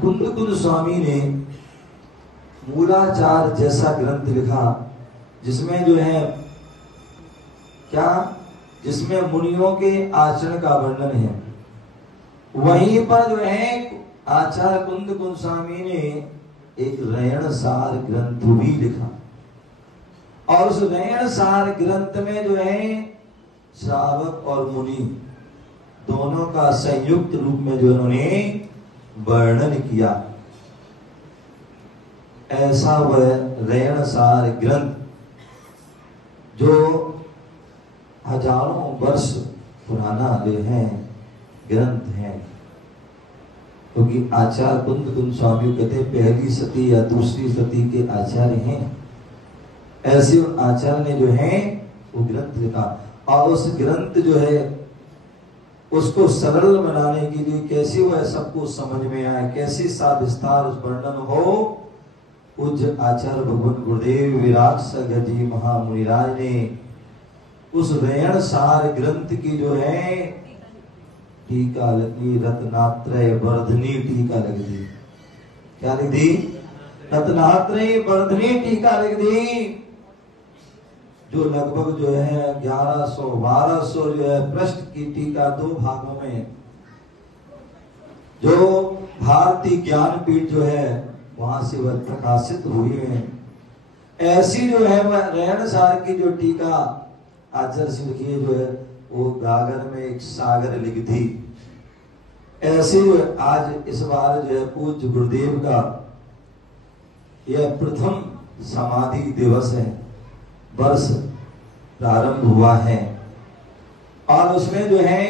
कुंद कुंद स्वामी ने मूलाचार जैसा ग्रंथ लिखा जिसमें जो है क्या, जिसमें मुनियों के आचरण का वर्णन है। वहीं पर जो है आचार्य कुंद कुंद स्वामी ने एक रयण सार ग्रंथ भी लिखा, और उस रयण सार ग्रंथ में जो है श्रावक और मुनि दोनों का संयुक्त रूप में जो उन्होंने वर्णन किया। ऐसा वह रयण सार ग्रंथ जो हजारों वर्ष पुराना जो है ग्रंथ है, क्योंकि आचार्य कुंद कुंद स्वामी कहते पहली सती या दूसरी सती के आचार्य हैं। ऐसे आचार्य ने जो है वो ग्रंथ लिखा, और उस ग्रंथ जो है उसको सरल बनाने के लिए कैसे वह सबको समझ में आए, कैसे सा विस्तार उस वर्णन हो, पूज्य आचार्य भगवान गुरुदेव विराट सागर जी महामुनिराज ने उस रयण सार ग्रंथ की जो है टीका लगी, रत्नात्रय वर्धनी टीका लग दी। क्या लिख दी? रत्नात्रय वर्धनी टीका लिख दी, जो लगभग जो है 1100-1200 जो है पृष्ठ की टीका 2 भागों में, जो भारतीय ज्ञानपीठ जो है वहां से वह प्रकाशित हुई है। ऐसी जो है वह रयण सार की जो टीका आचार्य सिंह की जो है वो गागर में एक सागर लिख दी। ऐसे आज इस बार जो है पूज्य गुरुदेव का यह प्रथम समाधि दिवस है, वर्ष प्रारंभ हुआ है, और उसमें जो है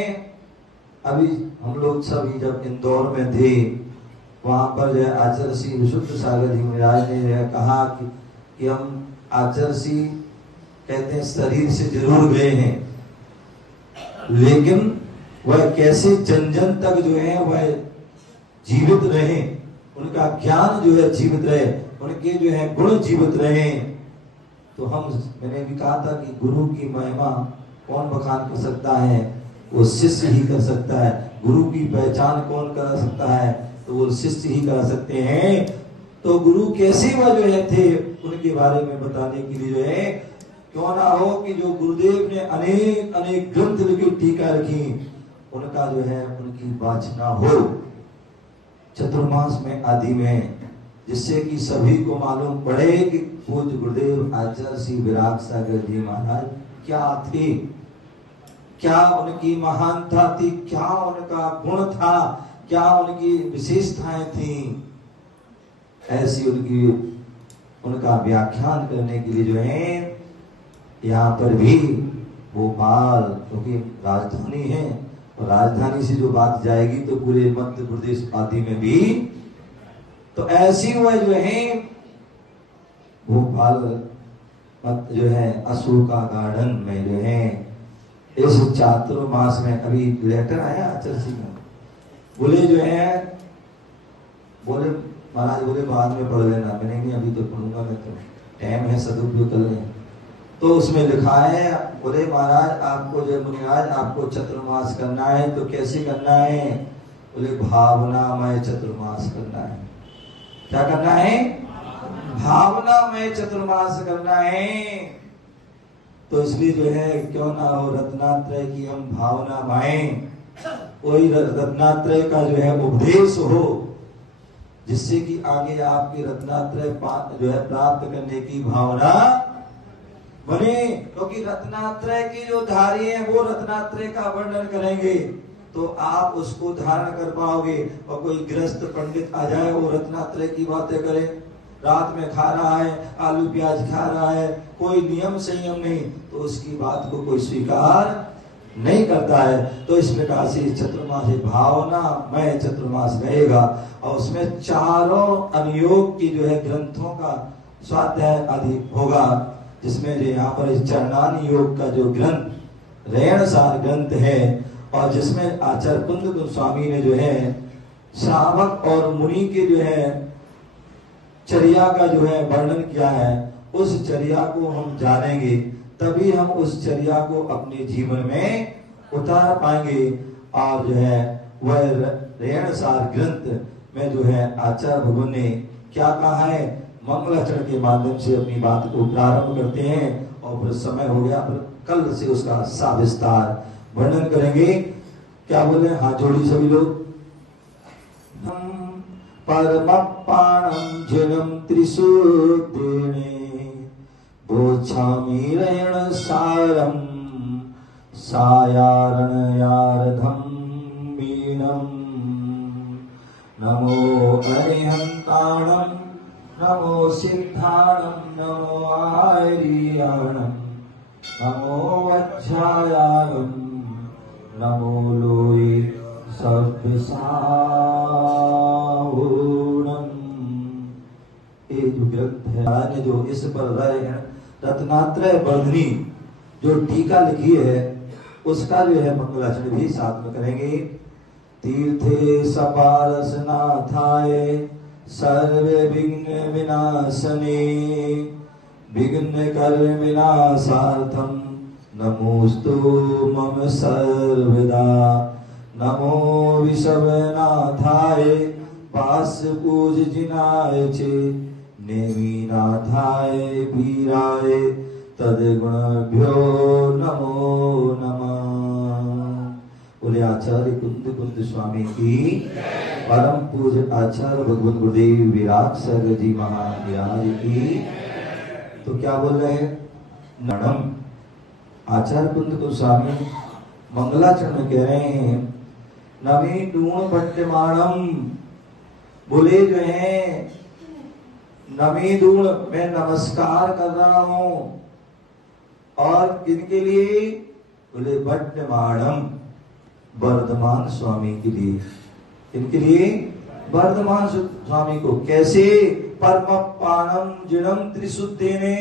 अभी हम लोग सभी जब इंदौर में थे वहां पर जो है आचार्य श्री विशुद्ध सागर जी महाराज ने कहा कि हम आचार्य श्री कहते हैं शरीर से जरूर गए हैं, लेकिन वह कैसे जन जन तक जो है वह जीवित रहे, उनका ज्ञान जो है जीवित रहे, उनके जो है गुण जीवित रहे। तो मैंने भी कहा था कि गुरु की महिमा कौन बखान कर सकता है, वो शिष्य ही कर सकता है। गुरु की पहचान कौन कर सकता है, तो वो शिष्य ही कर सकते हैं। तो गुरु कैसे वह जो है थे उनके बारे में बताने के लिए जो है क्यों ना हो कि जो गुरुदेव ने अनेक अनेक ग्रंथ लिखी, टीका लिखी, उनका जो है उनकी वाचना हो चतुर्मास में आदि में, जिससे कि सभी को मालूम पड़े कि पूज्य गुरुदेव आचार्य श्री विराट सागर जी महाराज क्या थे, क्या उनकी महानता थी, क्या उनका गुण था, क्या उनकी विशेषताएं थी। ऐसी उनका व्याख्यान करने के लिए जो है यहाँ पर भी भोपाल, क्योंकि राजधानी है, और राजधानी से जो बात जाएगी तो पूरे मध्य प्रदेश आदि में भी, तो ऐसी वह जो है भोपाल जो है अशोका गार्डन में जो है इस चातुर्मास में अभी लेटर आया आचार्य जी का, बोले जो है बोले महाराज बोले बाद में पढ़ लेना। मैंने नहीं अभी तो पढ़ूंगा, मैं तो टाइम है सदुपयोग कर लें। तो उसमें लिखा है, बोले महाराज आपको जय मुनिराज आपको चतुर्मास करना है तो कैसे करना है, बोले भावनामय चतुर्मास करना है। क्या करना है? भावनामय चतुर्मास करना है। तो इसलिए जो है क्यों ना हो रत्नात्रय की हम भावना माएं, कोई रत्नात्रय का जो है उपदेश हो, जिससे कि आगे आपकी रत्नात्रय जो है प्राप्त करने की भावना बने। क्योंकि रत्नात्रय की जो धारी है वो रत्नात्रय का वर्णन करेंगे तो आप उसको धारण कर पाओगे। और कोई गृहस्थ पंडित आ जाए वो रत्नात्रय की बातें करे, रात में खा रहा है आलू प्याज खा रहा है, कोई नियम संयम नहीं, तो उसकी बात को कोई स्वीकार नहीं करता है। तो इस प्रकार से चतुर्मास भावना में चतुर्मास रहेगा, और उसमें चारों अनुयोग की जो है ग्रंथों का स्वाध्याय आदि होगा, जिसमें जो यहाँ पर चरणानी योग का जो ग्रंथ रयण सार ग्रंथ है, और जिसमें आचार्य कुंद गोस्वामी ने जो है श्रावक और मुनि के जो है चर्या का जो है वर्णन किया है, उस चर्या को हम जानेंगे तभी हम उस चर्या को अपने जीवन में उतार पाएंगे। और जो है वह रयण सार ग्रंथ में जो है आचार्य भगवान ने क्या कहा है, मंगलाचरण के माध्यम से अपनी बात को प्रारंभ करते हैं और फिर समय हो गया, फिर कल से उसका सविस्तार वर्णन करेंगे। क्या बोले, हाथ जोड़ी सभी लोग। परमपाणं जिनं त्रिशूद्रेणे बोच्छामि रयण सारं सायारणयार्धं मीनं नमो अरिहन्ताणं नमो सिद्धाणं नमो आर्याणं नमो वज्रायाणं नमो लोये सर्वसाहूणं। ये जो ग्रंथ है ने जो इस पर रत्नात्रय वर्धनी जो टीका लिखी है उसका जो है मंगलाचरण भी साथ में करेंगे। तीर्थे सपारसनाथाय सर्वे विघ्न विनाशने विघ्न कर विनाशार्थम नमोस्तु मम सर्वदा नमो विषवनाथाय पास पूज जिनाय चे नेमिनाथाय वीराय तद्गुणभ्यो नमो नमः। बोले आचार्य कुंद स्वामी की परम पूज्य आचार्य भगवान गुरुदेव विराट सर जी महाराज की। तो क्या बोल रहे हैं, नडम आचार्य कुंद गोस्वामी मंगलाचरण में कह रहे हैं, नवी डूण पट्टमाणम। बोले जो है नवी दूण मैं नमस्कार कर रहा हूं, और किनके लिए, बोले वर्धमान वर्धमान स्वामी के लिए। इनके लिए वर्धमान स्वामी को कैसे, परमपाणम जिणम त्रिशुद्धेने,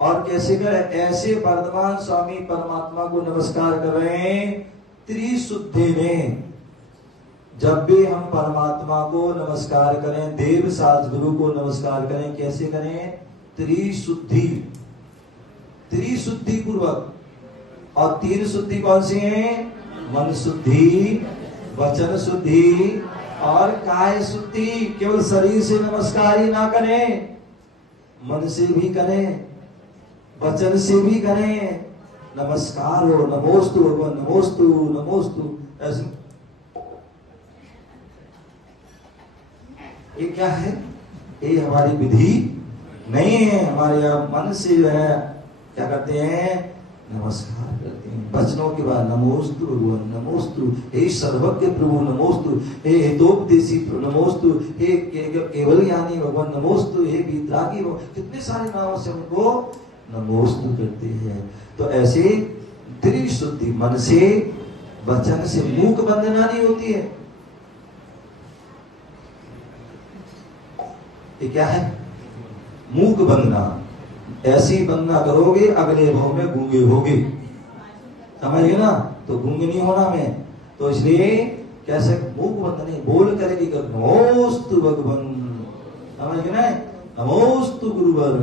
और कैसे करें, ऐसे वर्धमान स्वामी परमात्मा को नमस्कार कर रहे हैं त्रिशुद्धेने। जब भी हम परमात्मा को नमस्कार करें, देव सद्गुरु को नमस्कार करें, कैसे करें, त्रिशुद्धि त्रिशुद्धि पूर्वक। और तीन शुद्धि कौन सी है, मन शुद्धि, वचन शुद्धि और काय शुद्धि। केवल शरीर से नमस्कार ही ना करें, मन से भी करें, वचन से भी करें। नमस्कार हो, नमोस्तु भगवान, नमोस्तु नमोस्तु। ऐसे ये क्या है, ये हमारी विधि नहीं है। हमारे यहाँ मन से जो है क्या करते हैं, नमस्कार करते हैं। वचनों के बाद नमोस्तु भगवान, नमोस्तु हे सर्वज्ञ प्रभु, नमोस्तु हे हितोपदेशी नमोस्तु, हे केवल ज्ञानी भगवान नमोस्तु, हे वितरागी भगवान। कितने सारे नामों से उनको नमोस्तु करते हैं। तो ऐसे त्रिशुद्धि, मन से, वचन से, मूक बंधना नहीं होती है। ये क्या है, मूक बंधना। ऐसी बंधना करोगे अगले भाव में गूंगे होगे, समझ गए ना। तो गूंगे नहीं होना में, तो इसलिए कैसे मूक बंधनी बोल करेगी, नमोस्तु भगवान, समझ गए ना, नमोस्तु गुरुवर।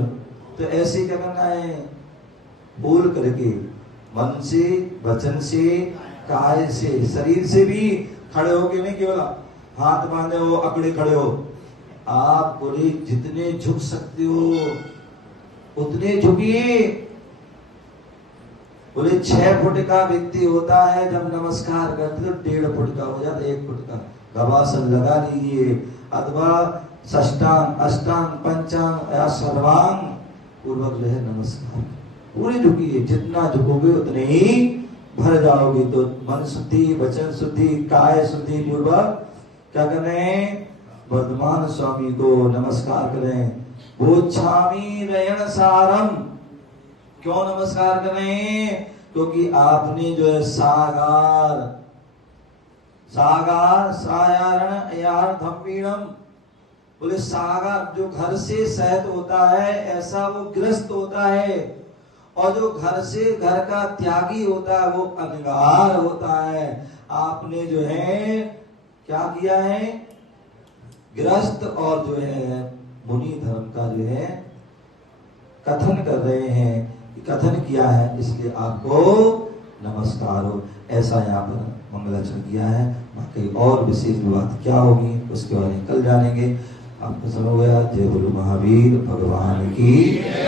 तो ऐसे क्या करना है, बोल करके, मन से, वचन से, काय से, शरीर से भी खड़े होके नहीं, केवल हाथ बांधे हो, अकड़े खड़े हो। आप बोले जितने झुक सकते हो उतने झुकिए। बोले 6 फुट का व्यक्ति होता है, जब नमस्कार करते तो 1.5 फुट का हो जाता है, 1 फुट का गवासन लगा लीजिए, अथवा षष्टांग, अष्टांग, पंचांग या सर्वांग पूर्वक जो है नमस्कार पूरे झुकिए। जितना झुकोगे उतने ही भर जाओगे। तो मन शुद्धि, वचन शुद्धि, काय शुद्धि पूर्वक क्या करें, वर्धमान स्वामी को नमस्कार करें। बोच्छामि रयण सारम, क्यों नमस्कार करें, क्योंकि आपने जो है सागार सागार सायारण यार धम्मीणम। बोले सागार जो घर से शहद होता है, ऐसा वो गृहस्थ होता है, और जो घर से घर का त्यागी होता है वो अंगार होता है। आपने जो है क्या किया है, गृहस्थ और जो है मुनि धर्म का जो है कथन कर रहे हैं, कथन किया है, इसलिए आपको नमस्कार हो। ऐसा यहाँ पर मंगलाचरण किया है। बाकी और विशेष बात क्या होगी उसके बारे में कल जानेंगे। आपको समझ गया। जय बोलो महावीर भगवान की।